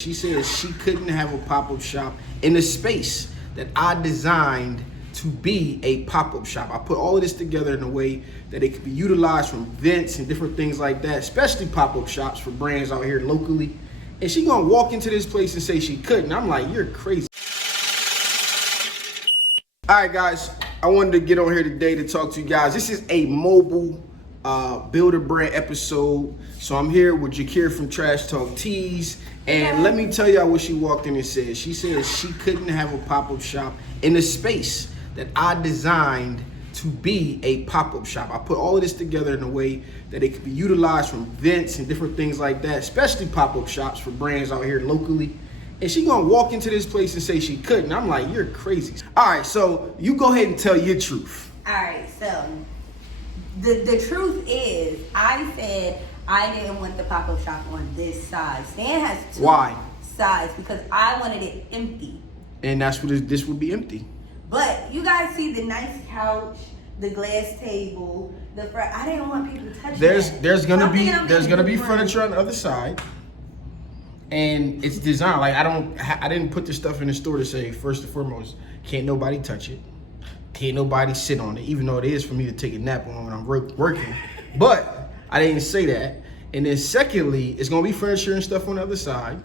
She said she couldn't have a pop-up shop in a space that I designed to be a pop-up shop. I put all of this together in a way that it could be utilized from events and different things like that, especially pop-up shops for brands out here locally. And she gonna walk into this place and say she couldn't. I'm like, you're crazy. All right, guys, I wanted to get on here today to talk to you guys. This is a mobile builder brand episode. So I'm here with Jakira from Trash Talk Tees. And let me tell y'all what she walked in and said. She said she couldn't have a pop-up shop in a space that I designed to be a pop-up shop. I put all of this together in a way that it could be utilized from events and different things like that, especially pop-up shops for brands out here locally. And she gonna walk into this place and say she couldn't. I'm like, you're crazy. All right, so you go ahead and tell your truth. All right, so the truth is, I said I didn't want the pop-up shop on this side. Stan has two sides because I wanted it empty. And that's what this would be empty. But you guys see the nice couch, the glass table, the front. I didn't want people to touch that. There's gonna be furniture on the other side. And it's designed like I didn't put this stuff in the store to say first and foremost, can't nobody touch it, can't nobody sit on it, even though it is for me to take a nap on when I'm working. But I didn't say that. And then secondly, it's gonna be furniture and stuff on the other side.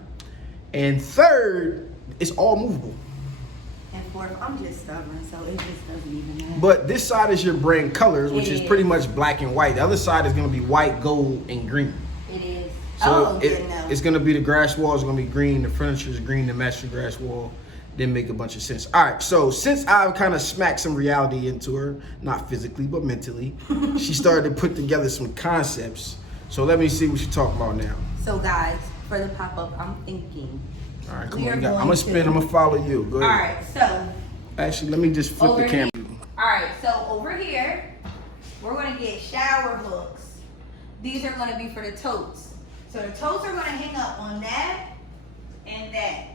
And third, it's all movable. And fourth, I'm just stubborn, so it just doesn't even matter. But this side is your brand colors, which is pretty much black and white. The other side is gonna be white, gold, and green. It is. So it's gonna be the grass wall is gonna be green, the furniture is green, the match the grass wall. Didn't make a bunch of sense. All right, so since I've kind of smacked some reality into her, not physically but mentally, she started to put together some concepts. So let me see what she's talking about now. So guys, for the pop-up, I'm thinking. All right, come on, I'm gonna spin. I'm gonna follow you. Go ahead. All right, so. Actually, let me just flip the camera. All right, so over here, we're gonna get shower hooks. These are gonna be for the totes. So the totes are gonna hang up on that and that.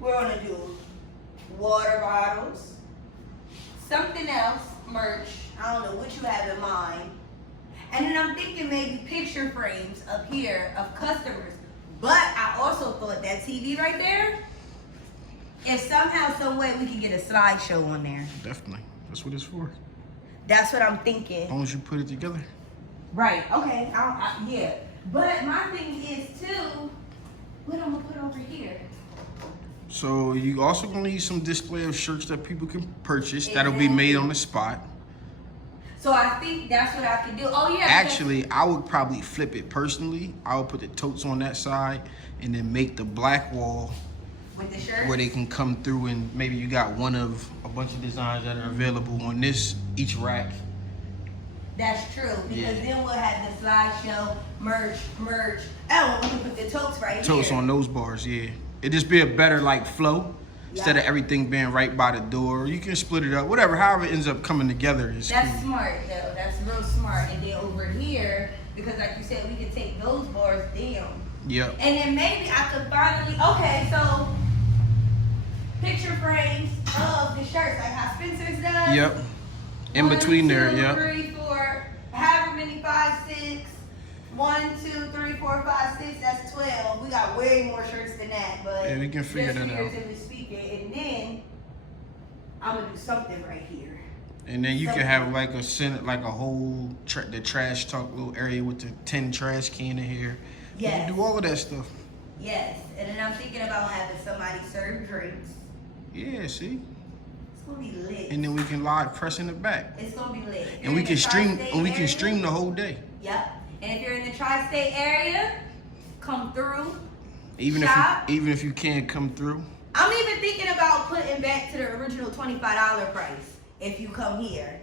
We're gonna do water bottles, something else, merch. I don't know what you have in mind. And then I'm thinking maybe picture frames up here of customers. But I also thought that TV right there, if somehow, some way we could get a slideshow on there. Definitely, that's what it's for. That's what I'm thinking. As long as you put it together. Right, okay, yeah. But my thing is too, what I'm gonna put over here? So you also gonna need some display of shirts that people can purchase. That'll be made on the spot. So I think that's what I can do. Oh yeah. Actually, I would probably flip it personally. I would put the totes on that side and then make the black wall with the shirt where they can come through, and maybe you got one of a bunch of designs that are available on this each rack. That's true, because then we'll have the slideshow, merch. Oh, we can put the totes right here. Totes on those bars, yeah. It'd just be a better like flow. Instead of everything being right by the door. You can split it up, whatever, however it ends up coming together is That's cool. smart though, that's real smart. And then over here, because like you said, we can take those bars down. Yep. And then maybe I could finally, okay, so picture frames of the shirts, like how Spencer's does. Yep. In between there, yep. 1, 2, 3, 4, however many, 5, 6. 1, 2, 3, 4, 5, 6, that's 12. We got way more shirts than that, but yeah, we can figure that out. And then I'm gonna do something right here. And then you can have like a whole the trash talk little area with the 10 trash can in here. Yes. You can do all of that stuff. Yes, and then I'm thinking about having somebody serve drinks. Yeah, see. It's gonna be lit. And then we can live press in the back. It's gonna be lit. And we can stream. And we can stream the whole day. Yep. And if you're in the tri-state area, come through. Even if you can't come through. I'm even thinking about putting back to the original $25 price if you come here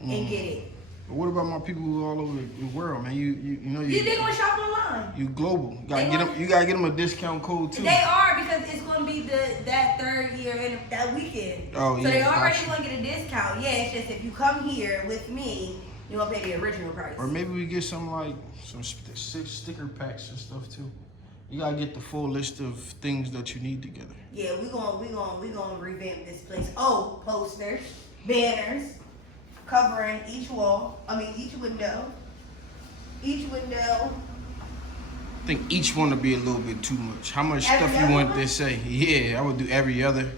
and get it. But what about my people who are all over the world, man? You know They gonna shop online. You global. You gotta get them a discount code too. They are, because it's gonna be that third year and that weekend. Oh yeah. So they already gonna get a discount. Yeah, it's just if you come here with me, you gonna pay the original price. Or maybe we get some sticker packs and stuff too. You gotta get the full list of things that you need together. Yeah, we gonna revamp this place. Oh, posters, banners, covering each wall. I mean each window. think each one would be a little bit too much. How much Every stuff other you want one? to say? Yeah, I would do every other.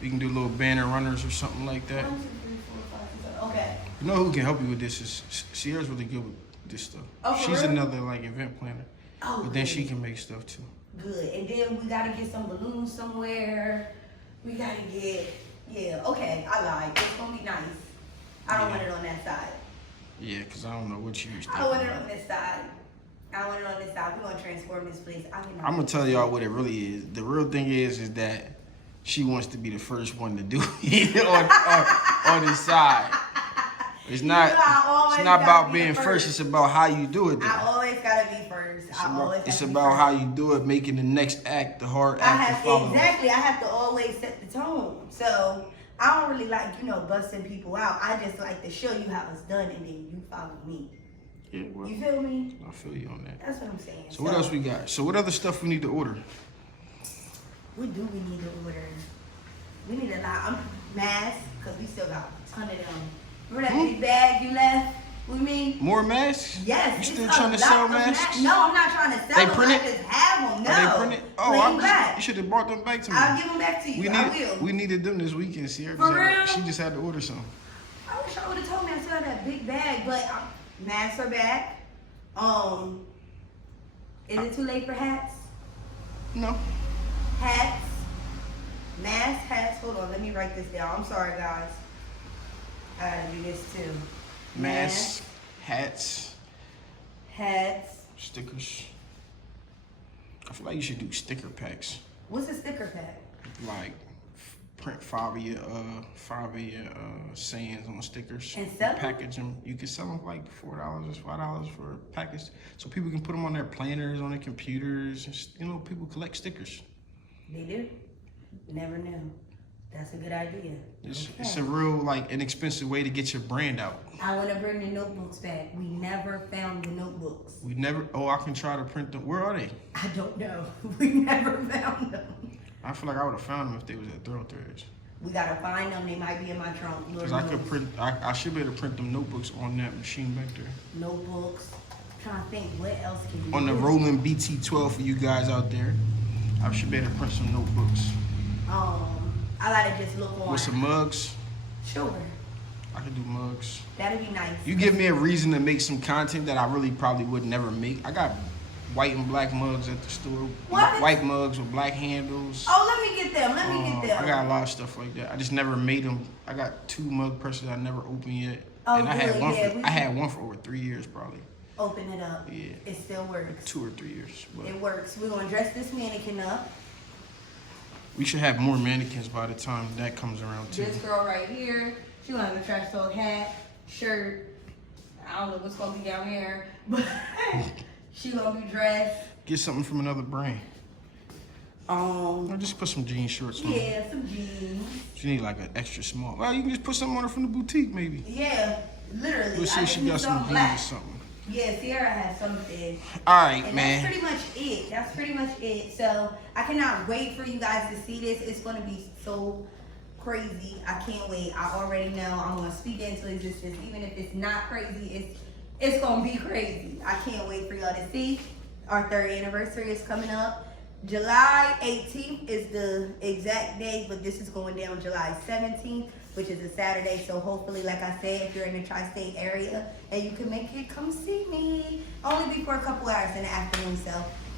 We can do little banner runners or something like that. 1, 2, 3, 4, 5, 6, 7. Okay. You know who can help you with this is Sierra's really good with this stuff. Oh, for She's real? another like event planner. Oh, But then good. she can make stuff too. Good. And then we gotta get some balloons somewhere. We gotta get, yeah, okay, I lied. It's gonna be nice. I don't want it on that side. Yeah, because I don't know what you used to. I don't want it on this side. I want it on this side. We're gonna transform this place. I'm gonna tell y'all what it really is. The real thing is that she wants to be the first one to do it on this side. It's not. It's not about being first. It's about how you do it. Though. I always gotta be first. It's about how you do it, making the next act, the hard act. Exactly. I have to always set the tone. So I don't really like, busting people out. I just like to show you how it's done, and then you follow me. Yeah, well, you feel me? I feel you on that. That's what I'm saying. So what else we got? So what other stuff we need to order? What do we need to order? We need a lot. Masks, because we still got a ton of them. Remember that big bag you left with me? More masks? Yes. You still trying to sell masks? No, I'm not trying to sell them. Print it? I just have them. No. Are they printed? Oh, back. You should have brought them back to me. I'll give them back to you. I will. We needed them this weekend, Sierra. For real? She just had to order some. I wish I would have told me I still had that big bag, but masks are back. Is it too late for hats? No. Hats. Mask, hats. Hold on, let me write this down. I'm sorry, guys. I gotta do this too. Masks, hats, stickers. I feel like you should do sticker packs. What's a sticker pack? Like print 5 of your sayings on stickers And sell them? package them. You can sell them for like $4 or $5 for a package, so people can put them on their planners, on their computers. People collect stickers. They do? Never knew. That's a good idea. It's a real inexpensive way to get your brand out. I want to bring the notebooks back. We never found the notebooks. We never. Oh, I can try to print them. Where are they? I don't know. We never found them. I feel like I would have found them if they was at Throw Threads. We gotta find them. They might be in my trunk. Because I could print. I should be able to print them notebooks on that machine back there. Notebooks. I'm trying to think what else can we On the do? rolling BT12 for you guys out there, I should be able to print some notebooks. I gotta just look on. With some mugs. Sure. I could do mugs. That'd be nice. You give me a reason to make some content that I really probably would never make. I got white and black mugs at the store. What? White mugs with black handles. Oh, let me get them. Let me get them. I got a lot of stuff like that. I just never made them. I got 2 mug presses I never opened yet. Oh, and I had good, one. yeah, I had one for over 3 years probably. Open it up. Yeah. It still works. 2 or 3 years. But It works. We're gonna dress this mannequin up. we should have more mannequins by the time that comes around too. This girl right here, she gonna have a trash talk hat, shirt. I don't know what's gonna be down here, but she gonna be dressed. Get something from another brand. Or just put some jean shorts on. Yeah, some jeans. She need like an extra small. Well, you can just put something on her from the boutique maybe. Yeah, literally. Let's see I if she just got need some something jeans black. or something. Yeah, Sierra has something. All right, And man. that's pretty much it. That's pretty much it. So I cannot wait for you guys to see this. It's gonna be so crazy. I can't wait. I already know I'm gonna speak into existence. Even if it's not crazy, it's gonna be crazy. I can't wait for y'all to see. Our 3rd anniversary is coming up. July 18th is the exact date, but this is going down July 17th, which is a Saturday. So hopefully, like I said, if you're in the tri-state area and you can make it, come see me. Only be for a couple hours in the afternoon, so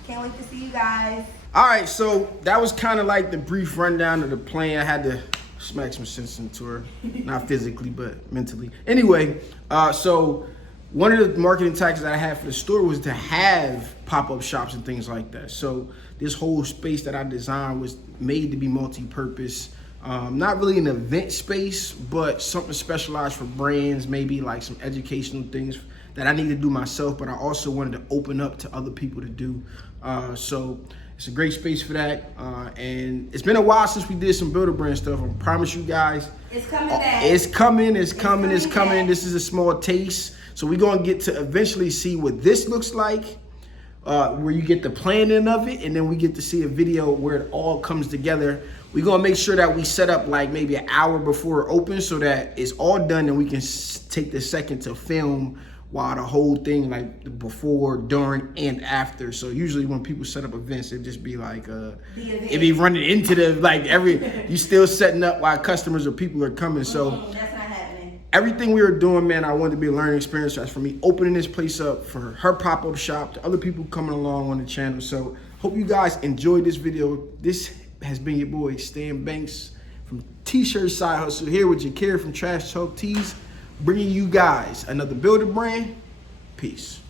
can't wait to see you guys. All right, so that was kind of like the brief rundown of the plan. I had to smack some sense into her, not physically, but mentally. Anyway, so one of the marketing tactics that I had for the store was to have pop-up shops and things like that. So this whole space that I designed was made to be multi-purpose. Not really an event space, but something specialized for brands, maybe like some educational things that I need to do myself, but I also wanted to open up to other people to do. So it's a great space for that. And it's been a while since we did some Builder Brand stuff. I promise you guys. It's coming back. It's coming. It's coming. back. This is a small taste. So we're going to get to eventually see what this looks like, where you get the planning of it, and then we get to see a video where it all comes together. We're going to make sure that we set up like maybe an hour before it opens so that it's all done and we can take the second to film while the whole thing, like the before, during, and after. So usually when people set up events, it'd just be like it'd be running into the like you still setting up while customers or people are coming. So that's not happening. Everything we were doing, man, I wanted to be a learning experience. That's for me opening this place up, for her pop-up shop, to other people coming along on the channel. So hope you guys enjoyed this video. This has been your boy Stan Banks from T-Shirt Side Hustle, here with Jakir from Trash Talk Tees, bringing you guys another builder brand. Peace.